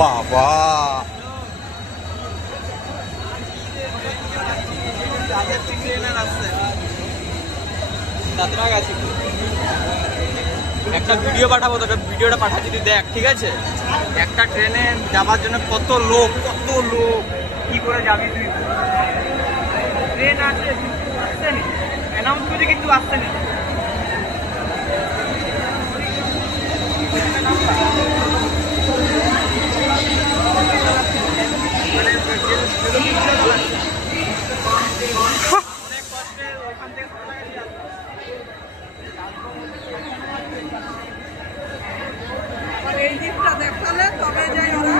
বাবা একটা ভিডিও পাঠাবো তোকে, ভিডিওটা পাঠাচ্ছি তুই দেখ, ঠিক আছে? একটা ট্রেনে যাবার জন্য কত লোক কি করে যাবি তুই? ট্রেন আছে, আসছে নি অ্যানাউন্স করে কিন্তু আসছে নি। এই দিকটা দেখালে তবে যাই ওরা।